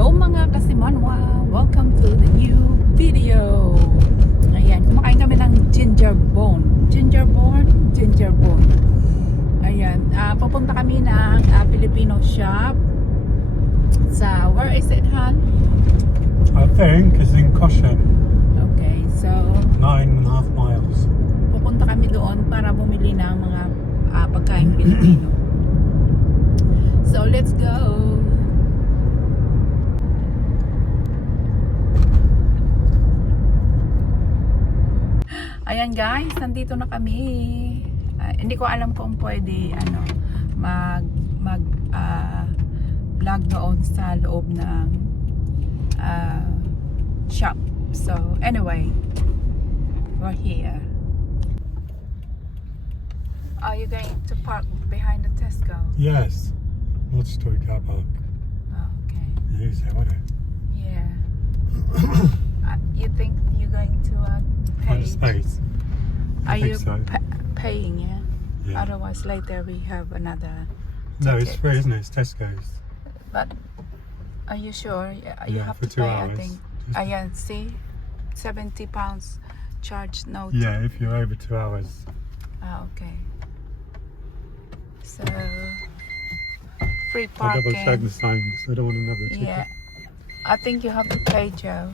Hello mga kasimanwa! Welcome to the new video! Ayan, kumakain kami ng ginger bone. Ginger bone. Ayan, pupunta kami ng Filipino shop sa, where is it, Han? I think it's in Cochin, Okay, so 9.5 miles. pupunta kami doon para bumili ng mga pagkain Pilipino. So let's go! Ayan guys, nandito na kami. Hindi ko alam kung pwede vlog doon sa loob ng shop. So anyway, we're here. Are you going to park behind the Tesco? Yes, multi-story car park. Oh, okay. You say, wouldn't it? Yeah. You think you're going to pay? Find space. Are I think you so. paying? Yeah. Yeah. Otherwise, later we have another. No, it's ticket. free, isn't it? It's Tesco's. But are you sure? You Yeah, have for to 2 pay. hours. I think. Yeah. See, £70 charge note. Yeah, if you're over 2 hours. Okay. So free I'll double check parking. the sign because I don't want another ticket. Yeah. I think you have to pay, Joe.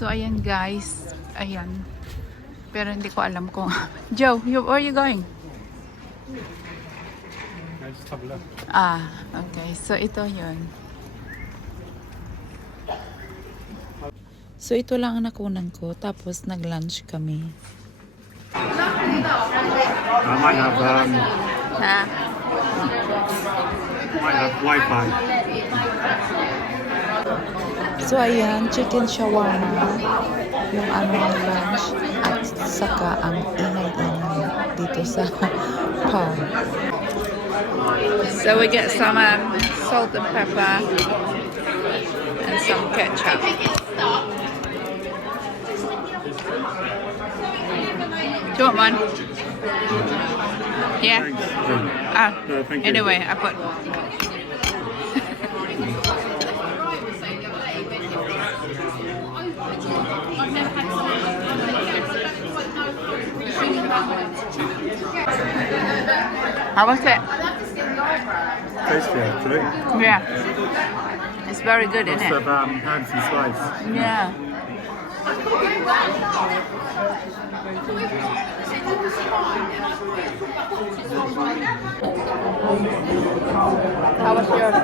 So ayan guys, ayan. Pero hindi ko alam kung Joe, where are you going? Yeah, just have a look. Okay. So ito 'yun. So ito lang ang nakunan ko tapos nag-lunch kami. I might have Ha? Wi-Fi. So ayan, chicken shawarma, yung aming lunch, at saka ang ingay-ingay dito sa park. So we get some salt and pepper and some ketchup. Do you want one? Yeah? No, thank you. Anyway, I put... How was it? Tasty, actually. Yeah. It's very good, isn't Lots it? of hands and slice. Yeah. How was yours?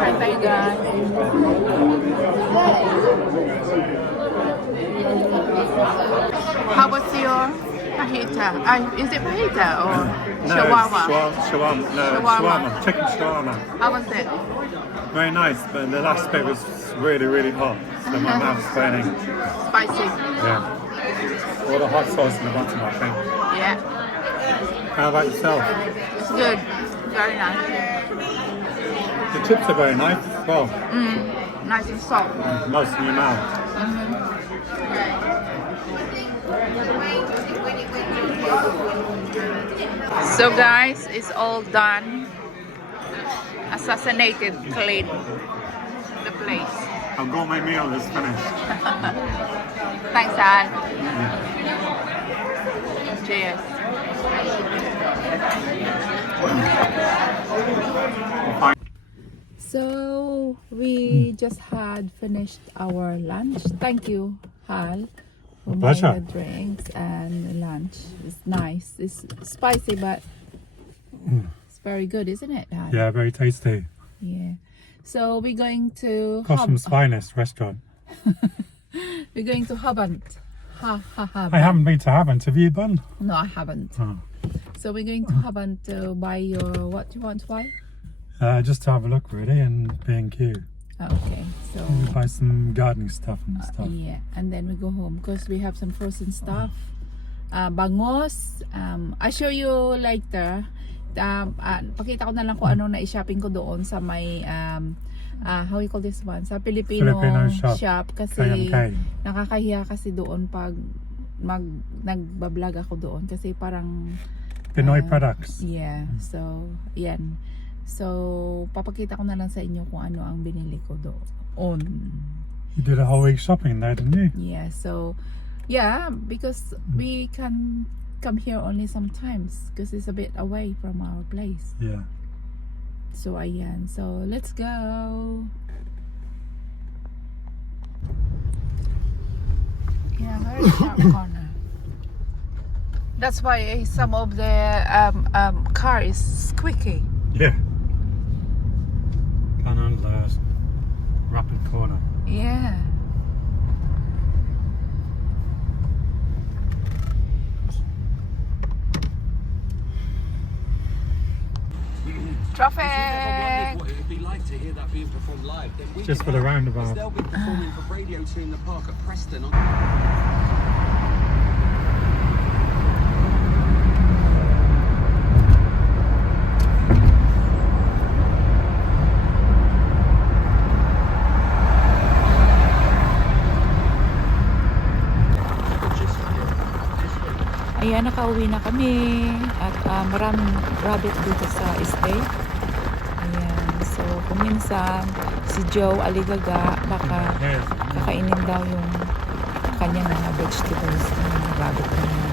Hi, bye guys. How was your fajita? Is it fajita or shawarma? Shawarma. No, Shawarma. shawarma. Chicken shawarma. How was it? Very nice, but the last bit was really, really hot. So my mouth's burning. Spicy. Yeah. All the hot sauce in the bottom, I think. Yeah. How about yourself? It's good. Very nice. The chips are very nice as well. Nice and soft. Most in your mouth. So guys, it's all done. Assassinated, clean the place. Our gourmet meal is finished. Thanks, Al. Cheers. So we just had finished our lunch. Thank you, Hal, for buying Pleasure. the drinks and lunch. It's nice. It's spicy, but it's very good, isn't it, Hal? Yeah, very tasty. Yeah. So we're going to Cosham's finest restaurant. we're going to Habant. I haven't been to Havant. Have you been? No, I haven't. Oh. So we're going to Habant to buy your what you want to buy. Just to have a look, really, and B&Q. Okay, so We buy some gardening stuff and stuff. yeah, and then we go home because we have some frozen stuff. Bangos. I show you later. Pakita ko na lang kung ano na i-shopping ko doon sa may how you call this one? Sa Filipino Filipino shop. shop. Kasi K&K. nakakahiya kasi doon pag nagbablog ako doon kasi parang Pinoy products. yeah, so yan. So papakita ko na lang sa inyo kung ano ang binili ko doon. You did a whole week shopping there, didn't you? Yeah, so yeah, because we can come here only sometimes because it's a bit away from our place. Yeah. So ayan, so let's go. Yeah, very sharp corner. That's why some of the car is squeaky. Yeah. Kind of rapid corner. Yeah. Traffic. What it would be like to hear that being performed live. Then we Just can for the help, as roundabout. they'll be performing for Radio 2 in the park at Preston. On Ayan, nakauwi na kami at maraming rabbit dito sa estate. Ayan, so kung minsan si Joe aligaga baka Yes. kakainin daw yung kanyang mga vegetables ng rabbit na yun.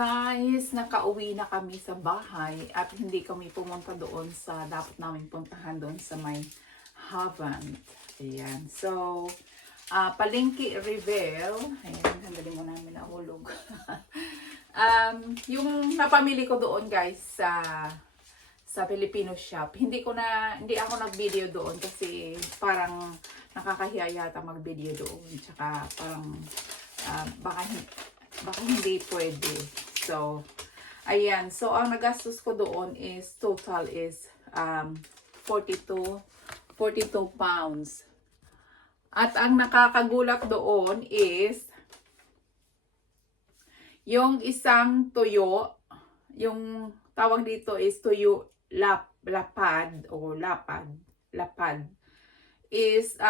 Guys, nakauwi na kami sa bahay at hindi kami pumunta doon sa dapat namin puntahan doon sa may Havant. Ayan. So, Palengke Reveal. Ayan, handali mo namin nahulog. Yung napamili ko doon guys sa Filipino shop. Hindi ako nag-video doon kasi parang nakakahiya yata mag-video doon. Tsaka parang baka hindi pwede. So, ayan. So, ang nagastos ko doon is total is 42 pounds. At ang nakakagulat doon is yung isang tuyo, yung tawag dito is tuyo lapad o lapad is 6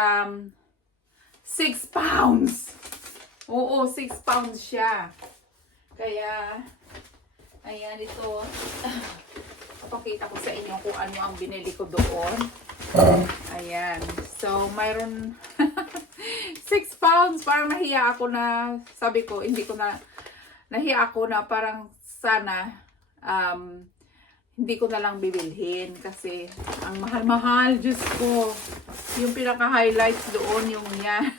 pounds. Oo, 6 pounds siya. Kaya ayan ito. Papakita ko sa inyo kung ano ang binili ko doon. Ayan. So, mayroon 6 pounds. Parang nahiya ako na, sabi ko, nahiya ako na parang sana hindi ko na lang bibilhin kasi ang mahal-mahal. Diyos ko. Yung pinaka-highlights doon, yung yan.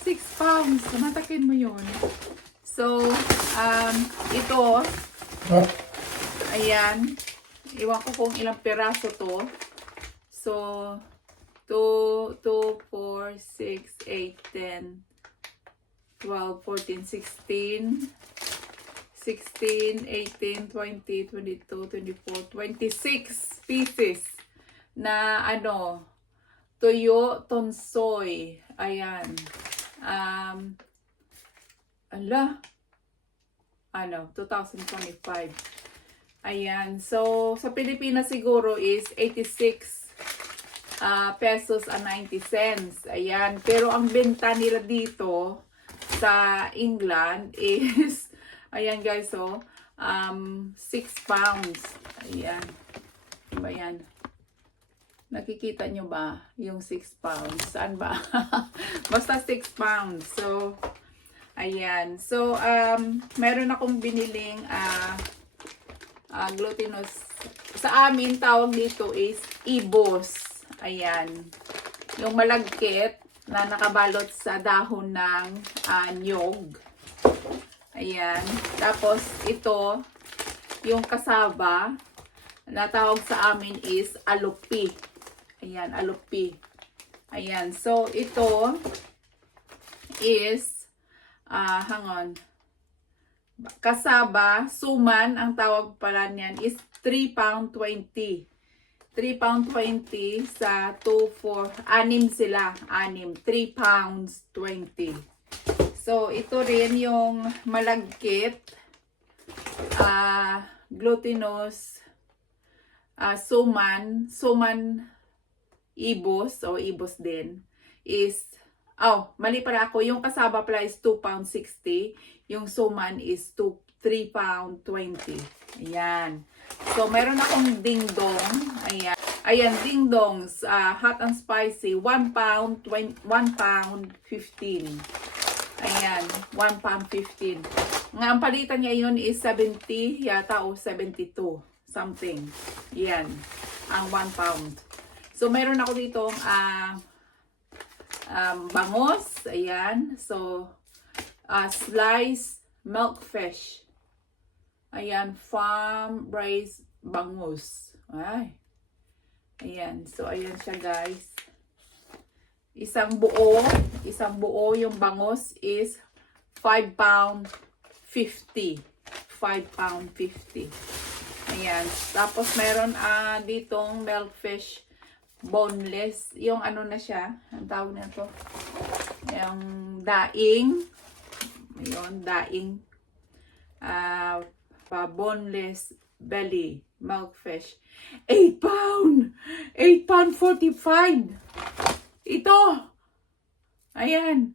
6 pounds. Matakin mo yun. So, ito, ayan. Iwan ko kung ilang piraso to. So, 2, 4, 6, 8, 10, 12, 14, 16, 18, 20, 22, 24, 26 pieces na tuyo tonsoy. Ayan. 2025. Ayan. So, sa Pilipinas siguro is 86 pesos and 90 cents. Ayan. Pero ang benta nila dito sa England is, ayan guys, so, 6 pounds. Ayan. Diba yan? Nakikita nyo ba yung 6 pounds? Saan ba? Basta 6 pounds. So, ayan. So, meron akong biniling glutinous. Sa amin, tawag dito is ibos. Ayan. Yung malagkit na nakabalot sa dahon ng nyog. Ayan. Tapos, ito, yung kasaba, na tawag sa amin is alupi. Ayan, alupi. Ayan. So, ito is, hang on. Kasaba, suman, ang tawag pala niyan is 3 pound 20. 3 pound 20 sa 2, 4, 6 sila. 6. 3 pounds 20. So, ito rin yung malagkit, glutinous, suman ibos, o ibos din, is, mali pala ako, yung kasaba pala is 2 pound 60, yung suman is 3 pound 20. Ayan. So, meron akong dingdong. Ayan. Ayan, dingdongs, hot and spicy, 1 pound 15. Ayan, 1 pound 15. Nga, ang palitan niya yun is 70 yata o 72. Something. Yan. Ang 1 pound. So, meron ako dito bangos. Ayan. So, sliced milk fish. Ayan. Farm raised bangus. Ay. Ayan. So, ayan siya guys. Isang buo yung bangos is 5 pound 50. 5 pound 50. Ayan. Tapos meron ditong milkfish boneless. Yung ano na siya. Ang tawag na ito. Yung daing. Ayun, daing. Boneless belly milkfish. 8 pound! 8 pound 45! Ito! Ayan.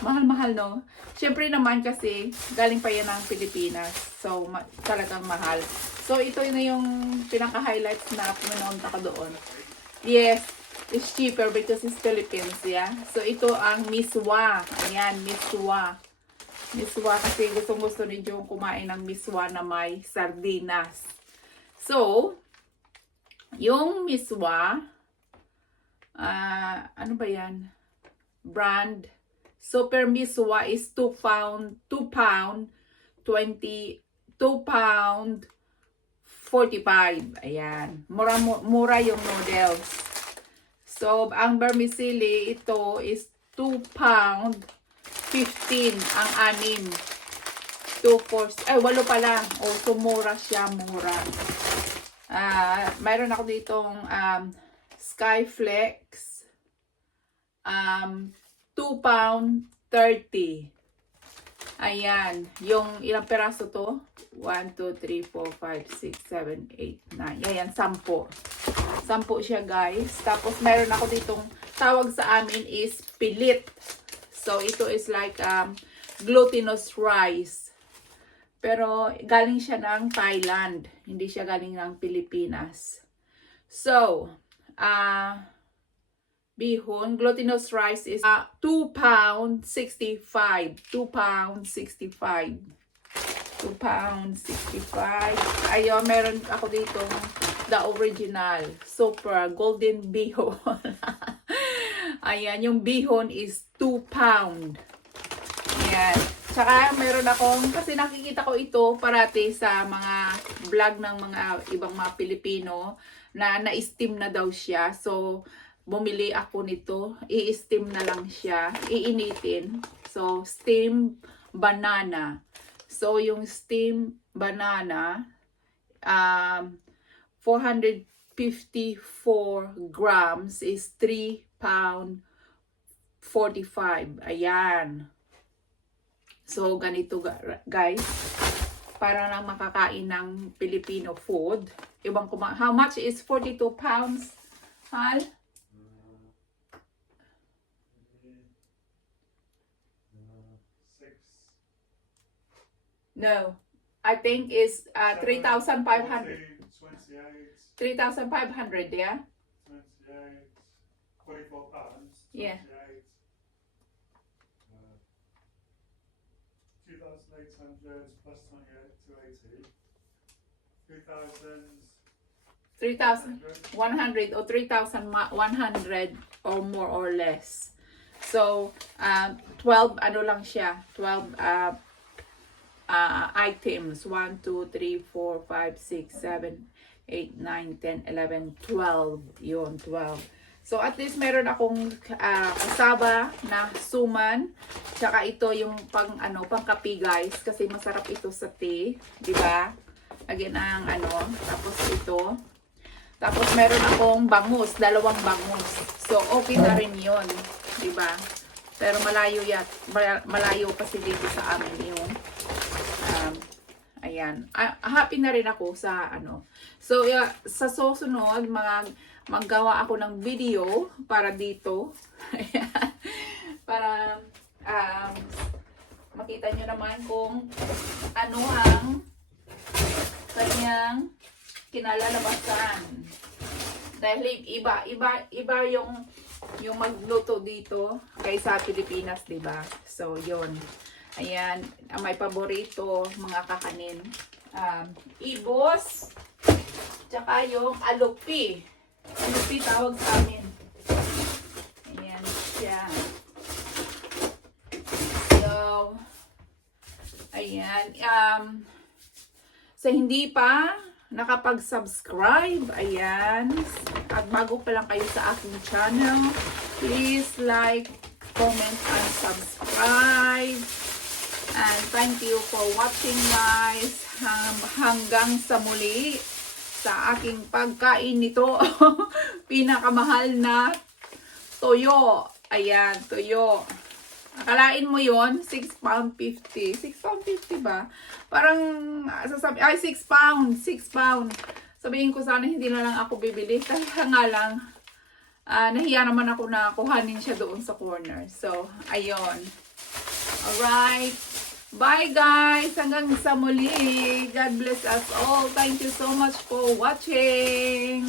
Mahal-mahal, no? Siyempre naman kasi, galing pa yan ng Pilipinas. So, talagang mahal. So, ito na yung pinaka-highlights na pumunta ko doon. Yes, it's cheaper because it's Philippines, yeah? So, ito ang miswa. Ayan, miswa. Miswa kasi gusto ni Jung kumain ng miswa na may sardinas. So, yung miswa, ano ba yan? Brand Super Miswa is 2 pound 45. Ayan. Mura yung noodles. So, ang vermicelli, ito is 2 pound 15 ang anim. 8 pa lang. So, mura siya, mura. Mayroon ako ditong Skyflex. 2 pound 30. Ayan. Yung ilang peraso to? 1, 2, 3, 4, 5, 6, 7, 8, 9. Ayan, 10. 10 siya guys. Tapos meron ako ditong tawag sa amin is pilit. So ito is like glutinous rice. Pero galing siya ng Thailand. Hindi siya galing ng Pilipinas. So, bihon, glutinous rice is 2 pound 65. 2 pound 65. 2 pound 65. Ayun, meron ako dito the original. Super golden bihon. Ayan, yung bihon is 2 pound. Ayan. Tsaka meron akong, kasi nakikita ko ito parati sa mga vlog ng mga ibang mga Pilipino na na-steam na daw siya. So, bumili ako nito. I-steam na lang siya. Iinitin. So, steam banana. So, yung steam banana, 454 grams is 3 pound 45. Ayan. So, ganito guys. Para lang makakain ng Filipino food. Ibang how much is 42 pounds? Hal? No. I think it's 3,500. 3,500, yeah? 28, 44 pounds. Yeah. 2,800 plus 28, 280. 3,100 or 3,100 or more or less. So, 12, ano lang siya, 12 items. 1, 2, 3, 4, 5, 6, 7, 8, 9, 10, 11, 12. Yun, 12. So, at least meron akong kasaba na suman. Tsaka ito yung pang kape guys. Kasi masarap ito sa tea. Diba? Again, ang tapos ito. Tapos meron akong bangus. 2 bangus. So, okay na rin yun. Diba? 2 Pero malayo kasi dito sa amin yung ayan. Happy na rin ako sa ano. So, sa susunod, maggawa ako ng video para dito. Ayan. Para makita nyo naman kung ano ang kanyang kinalalabasan. Dahil iba yung magluto dito kaysa Pilipinas, 'di ba? So, 'yon. Ayan, may paborito mga kakanin. Ibos, tsaka yung alupi. Alupi tawag sa amin. Ayan siya. So, ayan. Sa hindi pa nakapag-subscribe, ayan. At bago pa lang kayo sa aking channel, please like, comment, and subscribe. And thank you for watching, guys. Hanggang sa muli sa aking pagkain nito. Pinakamahal na toyo. Ayan, toyo. Akalain mo yon £6.50. £6.50 ba? Parang, sasabi, ay, 6 pounds. 6 pounds. Sabihin ko sana hindi na lang ako bibili. Kaya nga lang, nahiya naman ako na kuhanin siya doon sa corner. So, ayun. Alright. Bye, guys. Hanggang sa muli. God bless us all. Thank you so much for watching.